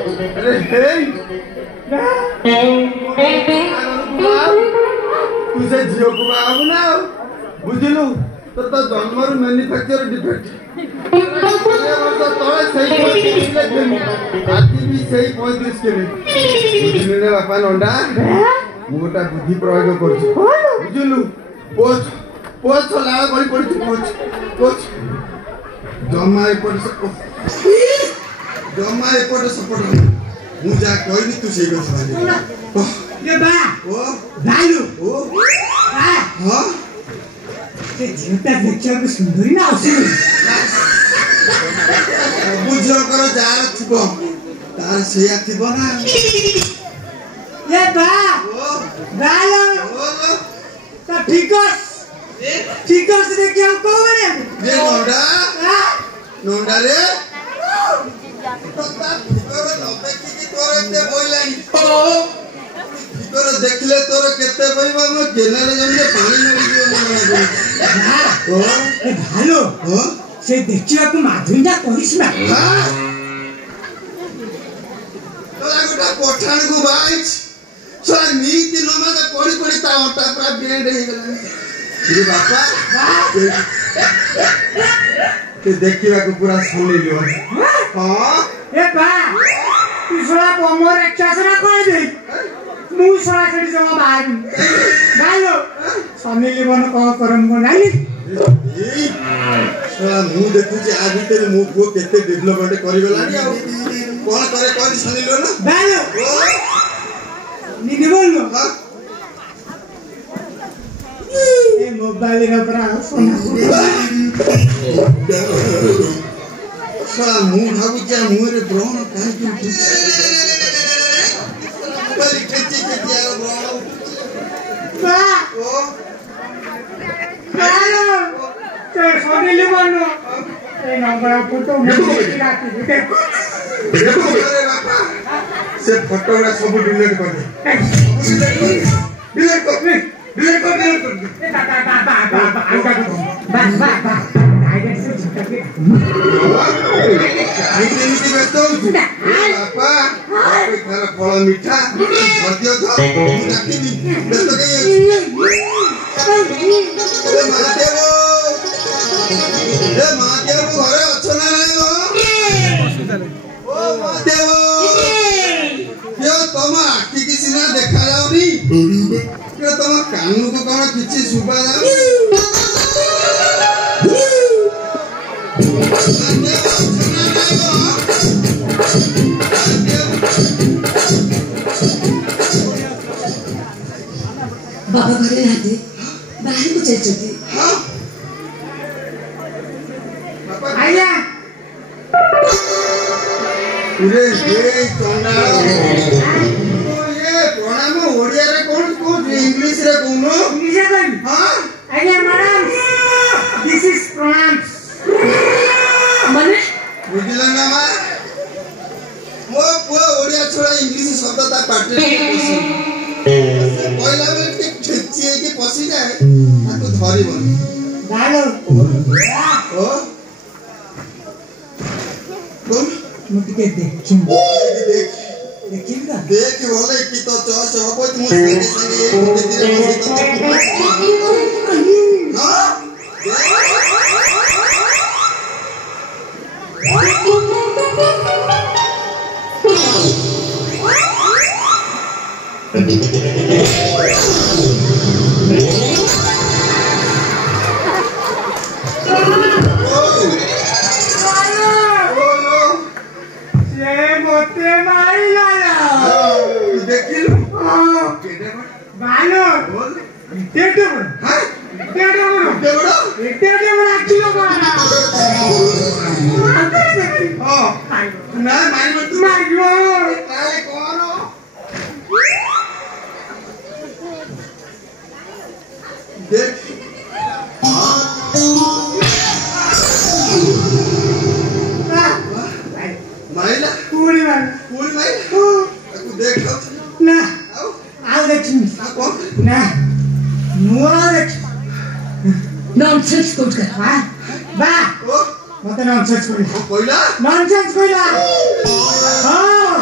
अरे हे तुझे झील को बाबू ना बुझिलु तो जन्मर मैन्युफैक्चर डिफेक्ट आज भी सही 35 के बुझिलु बापा नंडा मोटा बुद्धि प्रयोग कर बुझिलु पोछ पोछ लाल बड़ी पड़ी पोछ पोछ जमा एपट सपट मुझा कहनी तू से ये बा ओ भालू ओ हां ते झूठा देखियो को सुंदरी ना आसी बुझो करो जार थिबो तार सेया थिबो ना ये बा ओ भालू ओ तो ठीक से देखियो को बने ये नोंडा रे देखले तोर केते बइबा म केनारे जमले पानी नडी दियो ए भालो हो से देखियो को माधुरीटा करिस ना तोरा गोटा पठान को बाइच सो नीति नमाज पड़ी पड़ी ता ओटा पूरा बेंड हे गेला रे बापा ते देखिबा को पूरा सुनि लियो हां ए बा तू सोला कोमर एक्सरा कर दे मु सोला छडी जमा बाहर भालो सनी लिबन को करम को नाही ए सोला मु देखु जे आ भीतर मु को केते डेवलपमेंट करि गलानी आ कोन करे कोन सनी लियो ना भालो नी बोलनो हां ए मोबाइल रे पर सोना साला मुंह भागु क्या मुंह रे ब्राउन काहे की बड़ी कच्ची कच्ची आ ब्राउन बा ओ भालो ते सोनी लिबन ए नंबर फोटो मुझे राखी देखो अरे बापा से फोटोग्राफ सब डिलीट कर दे डिलीट कर दे डिलीट कर ए बा आइडा से झटक के नीति में तो बापा कोई खाना फल मीठा भतियो था डाकिनी बेस्तो के महादेव घरे अछ ना नहीं ओ महादेव यो तमा आखि किसी ना देखा जाउनी यो तमा कानू को कौन किछि सुबा जाउ बाबा घरे रहते बाहर को चल चलते हां आया पूरे ये चंडा ये प्रणाम ओडिया रे कोन को इंग्लिश रे कोनो इंग्लिश रे हां आया मैडम दिस इज प्रणाम माने बुझिला ना मा मो पुआ ओडिया छोड़ा इंग्लिश शब्द ता पाटे पहिला बेर टिक छेची के पसी जाए ताको धरी बन भालो ओ कोन मुझे देख देख देखिएगा देख बोले कि तो चौस हो तुम संगे संगे एक दिन हां नॉनसेंस कुछ कर हां बा मत नॉनसेंस कोई कोइला नॉनसेंस कोइला हां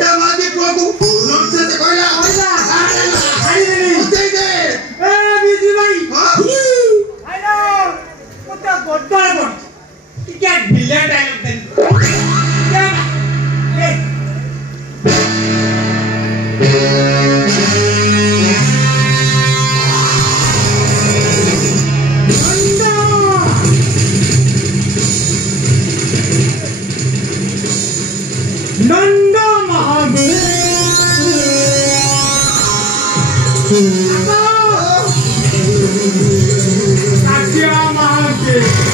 ସେ ମାଦି ପୁଅକୁ ନନ୍ସେନ୍ସ କହିଲା ଛାଡ଼ିଦେଲି ଉଠେଇ ଦେ ଏ ବିଜୁ ଭାଇ ହଁ ଆଇଲୋ ମୋତେ ବଡ ଟିକେ ବିଲେ ଡାଇଲଗ ଦେନି नंदा महावीर काशिया महावीर